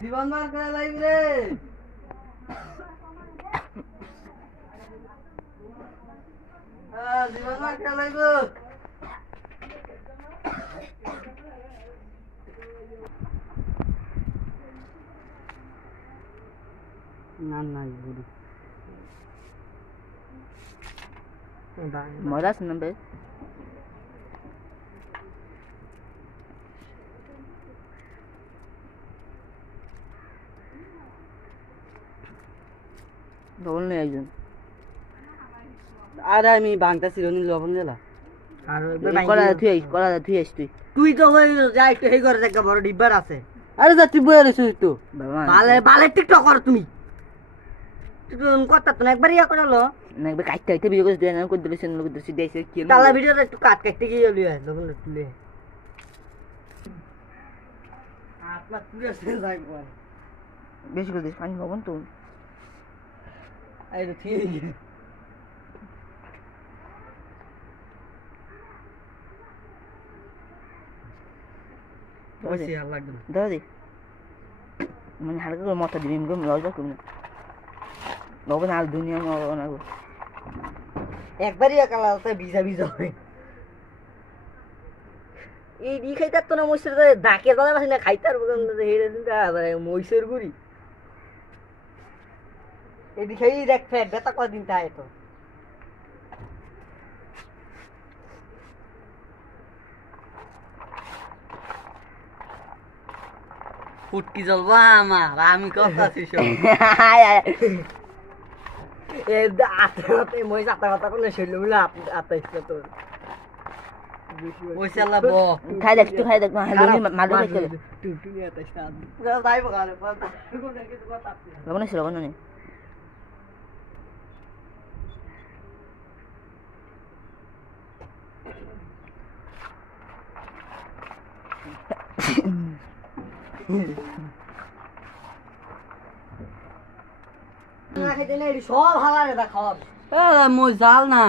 জীবন মার করে লাগবে জীবন মার করে লাগবে না না বুড়ি মজাস নাম্বে লবণ নেই একজন আর আমি বাংটা চিরনি লবণ দিলা আর কলা ধুই আস তুই তো যা একটু এই ঘরে একটা বড় ডিব্বার আছে আরে যা তুই বলে রেছিস তো বালে বালে টিকটক কর তুমি কথা তো না একবার ইয়া করালো না একবার কাটতে কাটতে ভিডিও করে দেন করে দিলে সেন লোক দিছি দেইছে কি তালা ভিডিওটা একটু কাটতে গিয়ে লিয়ে লবণ তুলে আপনার পুরো সেল যাই বল বেশি করে দিস পানি লবণ তো এই তো ঠিক ওই আর লাগবে না দাও দে মানে হালকা করে মতো দিবি এমনি লজা করবি না লবণ আর দুনিয়া না একবারই একালাতে ভিজা ভিজা হয় এই দি খাইতার তো না মইসের ডাকের দাদা বাসি না খাইতার হেরে দিনটা মইসের গুড়ি এদি খাই দেখ ফেট বেতা কদিন তাই তো ফুটকি জ্বলবো আমার আমি কথা আছিস মই আতা কথা কোনো শৈল বলে আতাইছ তোর ওইসালা ব খাই দেখ তুই খাই দেখ মাদু খাইতে টুটুনি আতাইছ না যাইব গালে লবণ আছে লবণ নেই না খাইতে না সব হালা রে খাওয়া মই জাল না